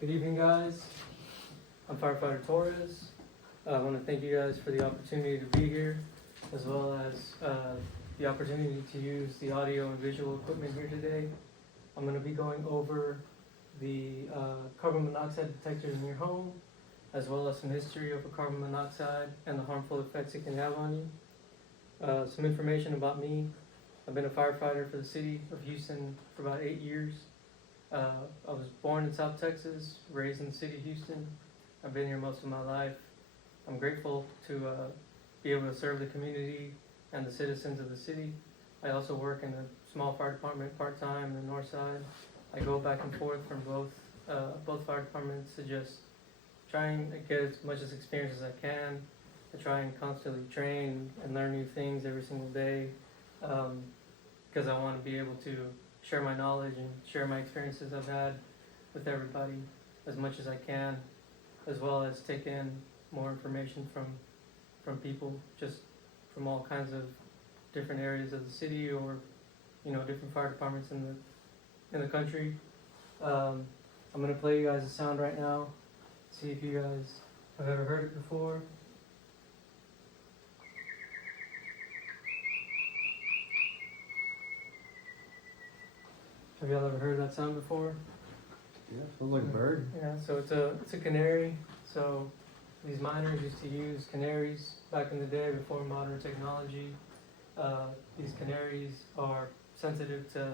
Good evening, guys. I'm Firefighter Torres. I want to thank you guys for the opportunity to be here, as well as the opportunity to use the audio and visual equipment here today. I'm going to be going over the carbon monoxide detectors in your home, as well as some history of carbon monoxide and the harmful effects it can have on you. Some information about me. I've been a firefighter for the city of Houston for about 8 years. I was born in South Texas, raised in the city of Houston. I've been here most of my life. I'm grateful to be able to serve the community and the citizens of the city. I also work in a small fire department part-time in the north side. I go back and forth from both fire departments to just try and get as much as experience as I can. I try and constantly train and learn new things every single day, because I want to be able to share my knowledge and share my experiences I've had with everybody as much as I can, as well as take in more information from people just from all kinds of different areas of the city, or different fire departments in the country. I'm gonna play you guys a sound right now, see if you guys have ever heard it before. Have y'all ever heard that sound before? Yeah, sounds like a bird. Yeah, so it's a canary. So these miners used to use canaries back in the day before modern technology. These canaries are sensitive to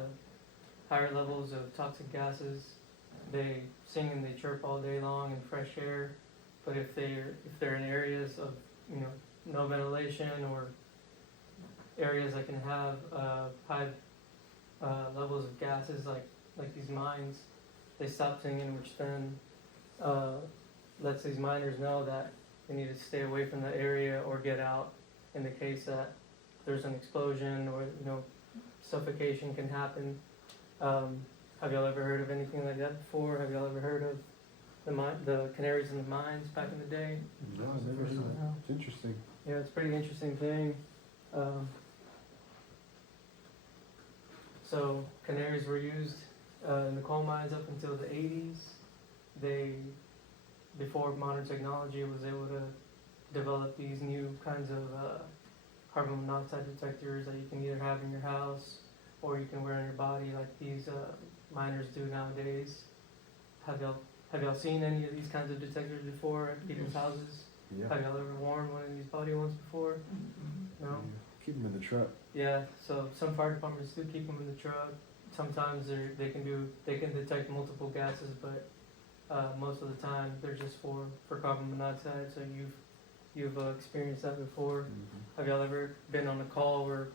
higher levels of toxic gases. They sing and they chirp all day long in fresh air, but if they're in areas of no ventilation, or areas that can have high levels of gases like these mines, they stop singing, which then lets these miners know that they need to stay away from the area or get out in the case that there's an explosion or suffocation can happen. Have y'all ever heard of anything like that before? Have y'all ever heard of the canaries in the mines back in the day? No, I've never heard of that. It's interesting. Yeah, it's a pretty interesting thing. So canaries were used in the coal mines up until the 80s. Before modern technology was able to develop these new kinds of carbon monoxide detectors that you can either have in your house or you can wear on your body, like these miners do nowadays. Have y'all seen any of these kinds of detectors before at people's houses? Yeah. Have y'all ever worn one of these body ones before? No? Yeah. Keep them in the truck. Yeah, so some fire departments do keep them in the truck. Sometimes they can detect multiple gases, but most of the time they're just for carbon monoxide. So you've experienced that before. Mm-hmm. Have y'all ever been on a call where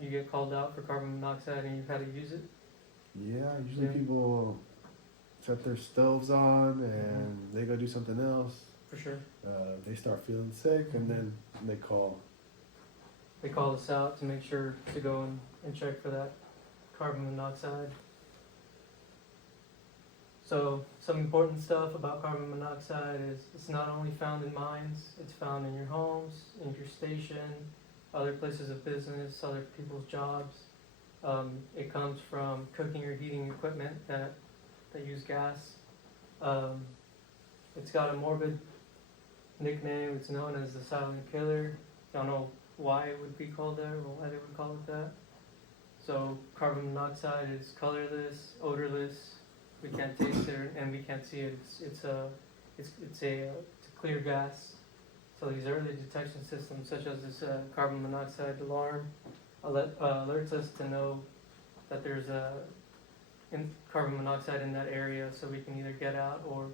you get called out for carbon monoxide and you've had to use it? Yeah, usually Yeah. people set their stoves on and they go do something else. For sure. They start feeling sick and then they call. They call us out to make sure to go and check for that carbon monoxide. So some important stuff about carbon monoxide is it's not only found in mines, it's found in your homes, in your station, other places of business, other people's jobs. It comes from cooking or heating equipment that use gas. It's got a morbid nickname. It's known as the silent killer. Don't know why it would be called that, or why they would call it that. So carbon monoxide is colorless, odorless. We can't taste it and we can't see it. It's a clear gas. So these early detection systems, such as this carbon monoxide alarm, alerts us to know that there's carbon monoxide in that area, so we can either get out or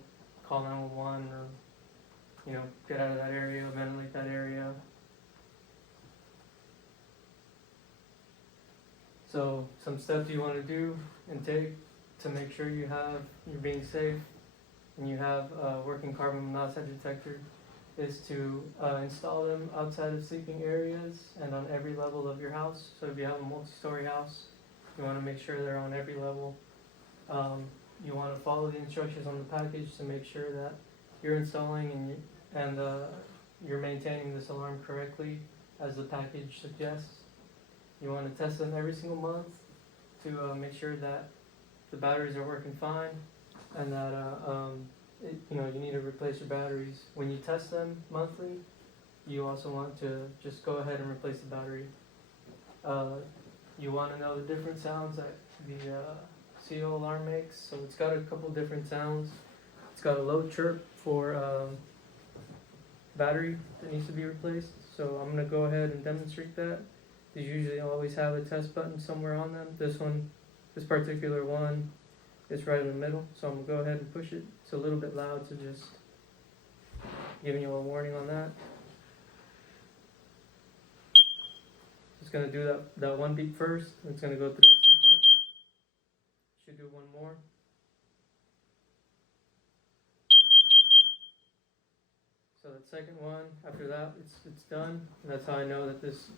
call 911, or get out of that area, ventilate that area. So some steps you want to do and take to make sure you're being safe and you have a working carbon monoxide detector is to install them outside of sleeping areas and on every level of your house. So if you have a multi-story house, you want to make sure they're on every level. You want to follow the instructions on the package to make sure that you're installing and you're maintaining this alarm correctly as the package suggests. You want to test them every single month to make sure that the batteries are working fine. and that you need to replace your batteries. When you test them monthly, you also want to just go ahead and replace the battery. You want to know the different sounds that the CO alarm makes. So it's got a couple different sounds. It's got a low chirp for battery that needs to be replaced. So I'm gonna go ahead and demonstrate that. These usually always have a test button somewhere on them. This particular one is right in the middle. So I'm gonna go ahead and push it. It's a little bit loud, so just giving you a warning on that. It's gonna do that one beep first. It's gonna go through a sequence. Should do one more. So that second one, after that, it's done. And that's how I know that this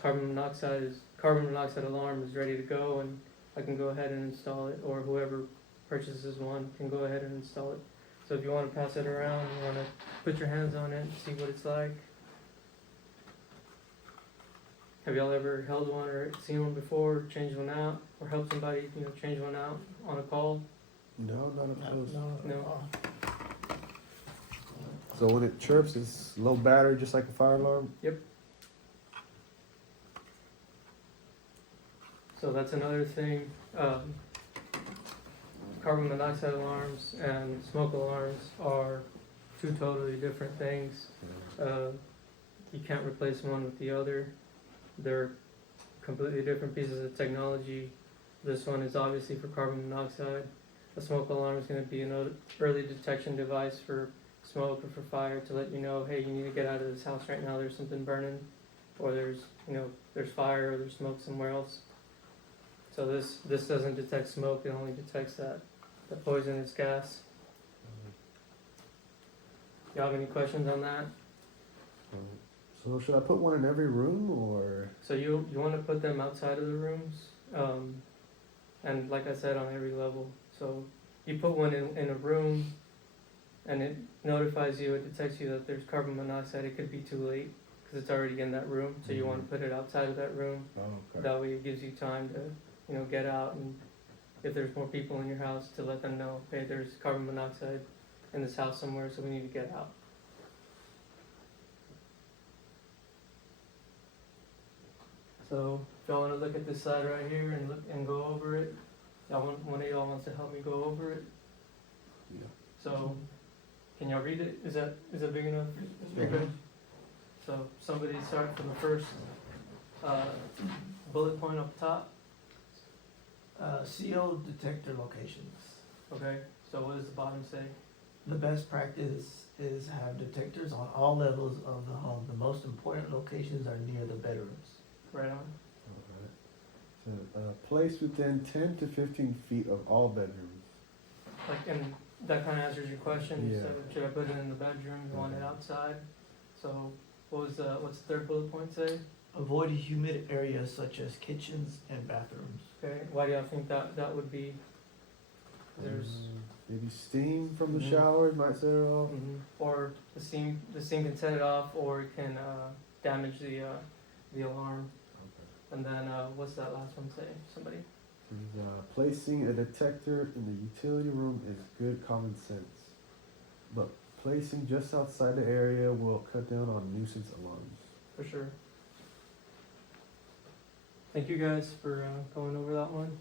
carbon monoxide alarm is ready to go, and I can go ahead and install it, or whoever purchases one can go ahead and install it. So if you want to pass it around, you want to put your hands on it and see what it's like. Have y'all ever held one or seen one before, changed one out, or helped somebody, change one out on a call? No, not up close. No. So when it chirps, it's low battery, just like a fire alarm? Yep. So that's another thing. Carbon monoxide alarms and smoke alarms are two totally different things. You can't replace one with the other. They're completely different pieces of technology. This one is obviously for carbon monoxide. A smoke alarm is going to be an early detection device for smoke or for fire to let you know, hey, you need to get out of this house right now. There's something burning, or there's fire, or there's smoke somewhere else. So this doesn't detect smoke. It only detects that poisonous gas. You have any questions on that? So should I put one in every room, or? So you want to put them outside of the rooms, and like I said, on every level. So you put one in a room, and it notifies you, it detects you that there's carbon monoxide. It could be too late because it's already in that room. So you want to put it outside of that room. Oh, okay. That way it gives you time to get out, and if there's more people in your house, to let them know, hey, there's carbon monoxide in this house somewhere, so we need to get out. So if y'all want to look at this slide right here and go over it, one of y'all wants to help me go over it. Yeah. So can y'all read it? Is that big enough? Yeah. Okay. So somebody start from the first bullet point up top. CO detector locations. Okay. So what does the bottom say? The best practice is have detectors on all levels of the home. The most important locations are near the bedrooms. Right on. Alright. So, placed within 10 to 15 feet of all bedrooms. And that kind of answers your question. Yeah. So should I put it in the bedroom? You want it outside? So what's the third bullet point say? Avoid humid areas such as kitchens and bathrooms. Okay. Why do y'all think that would be? There's Maybe steam from the Mhm. shower might set it off. or the steam can set it off, or it can damage the alarm. Okay. And then what's that last one say? Somebody? Placing a detector in the utility room is good common sense, but placing just outside the area will cut down on nuisance alarms. For sure. Thank you guys for going over that one.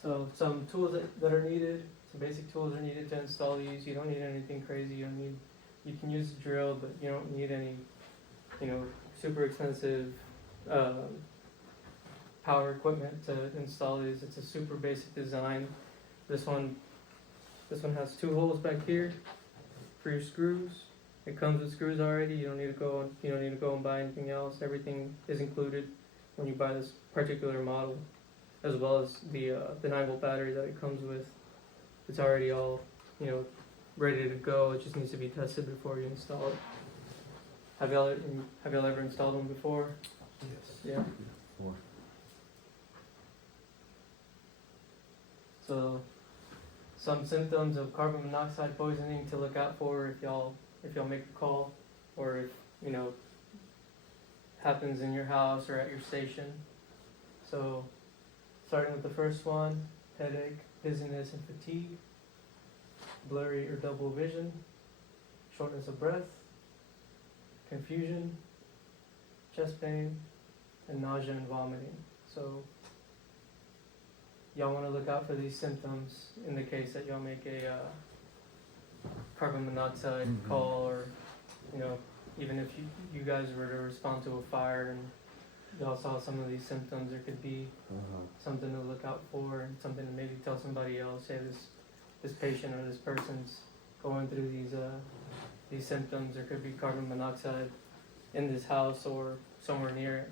So some tools that are needed, some basic tools are needed to install these. You don't need anything crazy. You can use the drill, but you don't need any, super expensive power equipment to install these. It's a super basic design. This one has 2 holes back here for your screws. It comes with screws already. You don't need to go and buy anything else. Everything is included when you buy this particular model, as well as the 9-volt battery that it comes with. It's already all, ready to go. It just needs to be tested before you install it. Have y'all ever installed one before? Yes. Yeah. 4. So, some symptoms of carbon monoxide poisoning to look out for if y'all make a call, or if happens in your house or at your station. So, starting with the first one, headache, dizziness, and fatigue. blurry or double vision, shortness of breath, confusion, chest pain, and nausea and vomiting. So y'all want to look out for these symptoms in the case that y'all make a carbon monoxide Mhm. call, or even if you guys were to respond to a fire and y'all saw some of these symptoms, there could be something to look out for and something to maybe tell somebody else. Hey, this patient or this person's going through these symptoms. There could be carbon monoxide in this house or somewhere near it.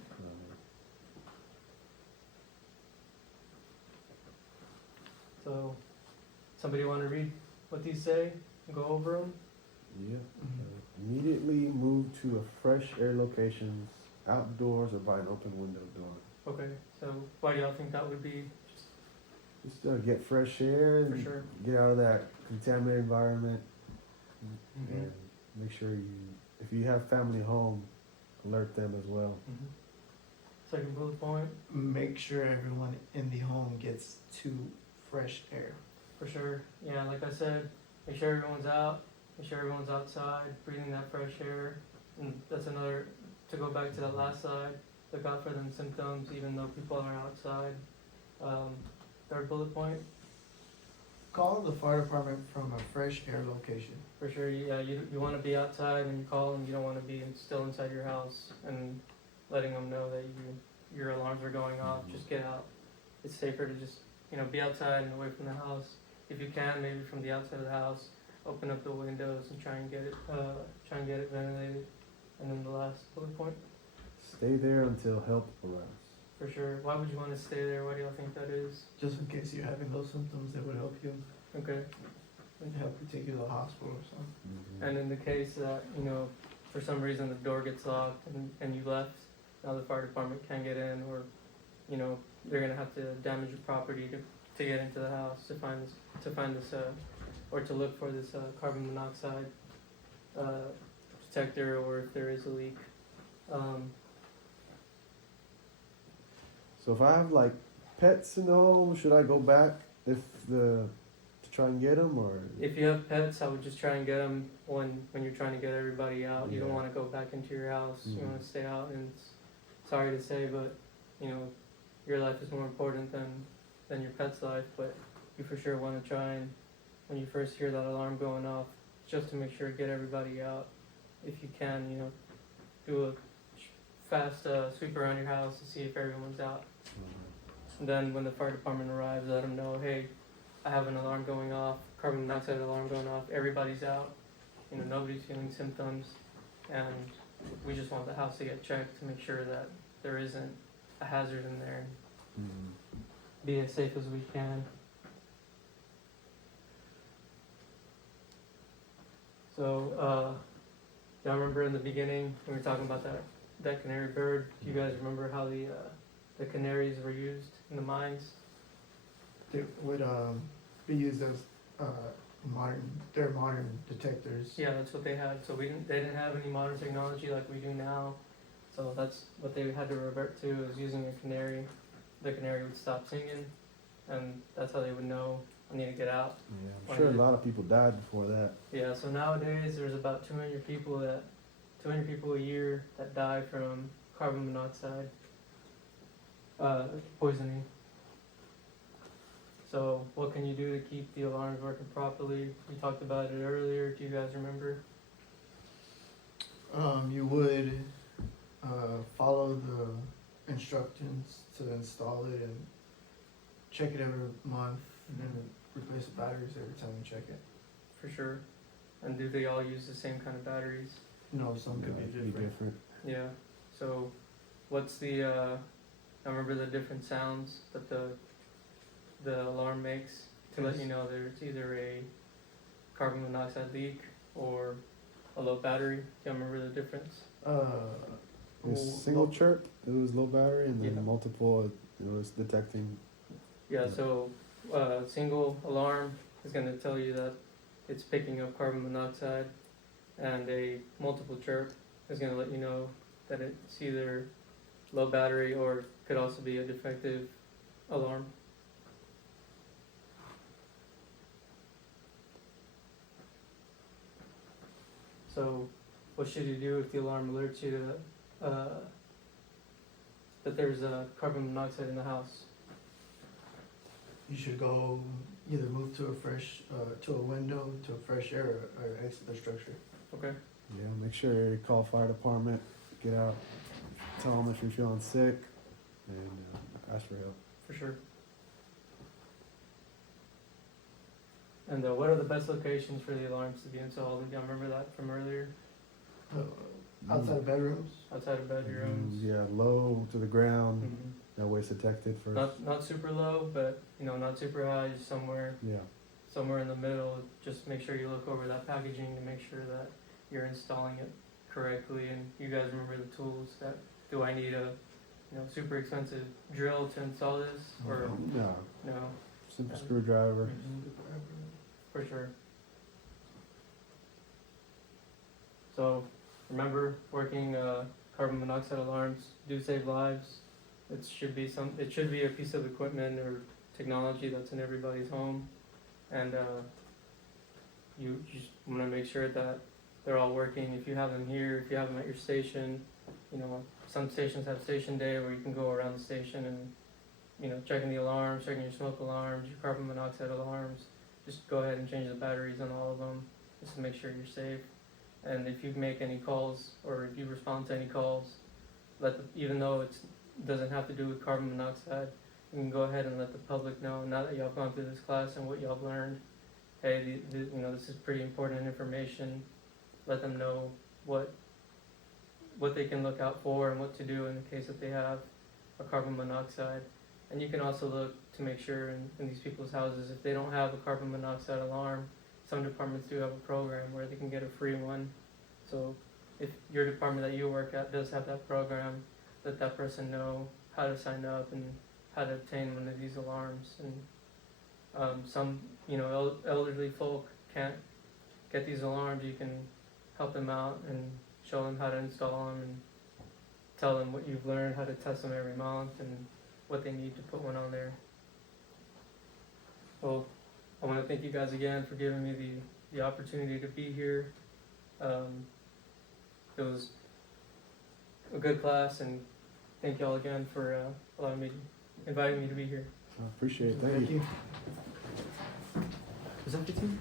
So, somebody want to read what these say and go over them? Yeah. Immediately move to a fresh air locations, outdoors or by an open window door. Okay, so why do y'all think that would be? Just get fresh air For and sure. get out of that contaminated environment. Mhm. And make sure if you have family home, alert them as well. Second bullet point, Make sure everyone in the home gets to fresh air. for sure. Yeah, like I said, make sure everyone's out, make sure everyone's outside, breathing that fresh air. And that's another, to go back to that last slide, look out for them symptoms even though people are outside. Third bullet point, Call the fire department from a fresh air location. for sure, yeah, you want to be outside when you call them. You don't want to be still inside your house and letting them know that your alarms are going off. Just get out. It's safer to just be outside and away from the house. If you can, maybe from the outside of the house, open up the windows and try and get it ventilated. And then the last bullet point, Stay there until help arrives. for sure. Why would you want to stay there? Why do y'all think that is? Just in case you're having those symptoms, that would help you Okay. and help you take you to the hospital or something. And in the case that, for some reason the door gets locked and you left, now the fire department can't get in, or, they're gonna have to damage your property to get into the house to find this, or to look for this, carbon monoxide, detector, or if there is a leak. So if I have like pets in the home, should I go back to try and get them, or? If you have pets, I would just try and get them when you're trying to get everybody out. You don't Yeah. want to go back into your house. You Mhm. want to stay out, and it's sorry to say, but your life is more important than your pet's life. But you for sure want to try and, when you first hear that alarm going off, just to make sure get everybody out. If you can, do a fast sweep around your house to see if everyone's out. And then when the fire department arrives, let them know, hey, I have an alarm going off, carbon monoxide alarm going off, everybody's out, nobody's feeling symptoms, and we just want the house to get checked to make sure that there isn't a hazard in there, be as safe as we can. So, y'all remember in the beginning, when we were talking about that canary bird, do you guys remember how the canaries were used in the mines? They would be used as modern detectors. Yeah, that's what they had. So they didn't have any modern technology like we do now. So that's what they had to revert to, is using a canary. The canary would stop singing, and that's how they would know, I need to get out. Yeah, I'm sure a lot of people died before that. Yeah, so nowadays there's about 200 people a year that die from carbon monoxide poisoning. So what can you do to keep the alarms working properly? We talked about it earlier. Do you guys remember? You would follow the instructions to install it and check it every month and replace the batteries every time you check it. For sure. And do they all use the same kind of batteries? No, some could be It'd different. Yeah. So what's I remember the different sounds that the alarm makes to let you know there's either a carbon monoxide leak or a low battery. Do you remember the difference? It was single chirp, it was low battery, and then Yeah. multiple, it was detecting. Yeah, so single alarm is going to tell you that it's picking up carbon monoxide, and a multiple chirp is going to let you know that it's either low battery or could also be a defective alarm. So what should you do if the alarm alerts you to, that there's carbon monoxide in the house? You should go either move to a fresh, to a window, to a fresh air, or exit the structure. Okay, Yeah, make sure you call fire department, get out, tell them if you're feeling sick, and ask for help. for sure. And what are the best locations for the alarms to be installed? Do y'all remember that from earlier? Outside of bedrooms, Outside of bedrooms? Yeah, low to the ground. Mhm. That way it's detected first. Not super low, but not super high, just somewhere in the middle. Just make sure you look over that packaging to make sure that you're installing it correctly. And you guys remember the tools that, do I need a super expensive drill to install this, or No, no? simple screwdriver. For sure. So remember, working carbon monoxide alarms do save lives. It should be a piece of equipment or technology that's in everybody's home, and you just want to make sure that they're all working. If you have them here, if you have them at your station, some stations have station day where you can go around the station and checking the alarms, checking your smoke alarms, your carbon monoxide alarms. Just go ahead and change the batteries on all of them just to make sure you're safe. And if you make any calls or if you respond to any calls, even though it doesn't have to do with carbon monoxide, you can go ahead and let the public know, now that y'all have gone through this class and what y'all have learned, hey, this is pretty important information. Let them know what they can look out for and what to do in the case that they have a carbon monoxide. And you can also look to make sure in these people's houses, if they don't have a carbon monoxide alarm, some departments do have a program where they can get a free one. So if your department that you work at does have that program, let that person know how to sign up and how to obtain one of these alarms. And some elderly folk can't get these alarms. You can help them out and show them how to install them and tell them what you've learned, how to test them every month, and what they need to put one on there. Well, I want to thank you guys again for giving me the opportunity to be here. It was a good class, and thank y'all again for inviting me to be here. I appreciate it. Thank you. Was that 15?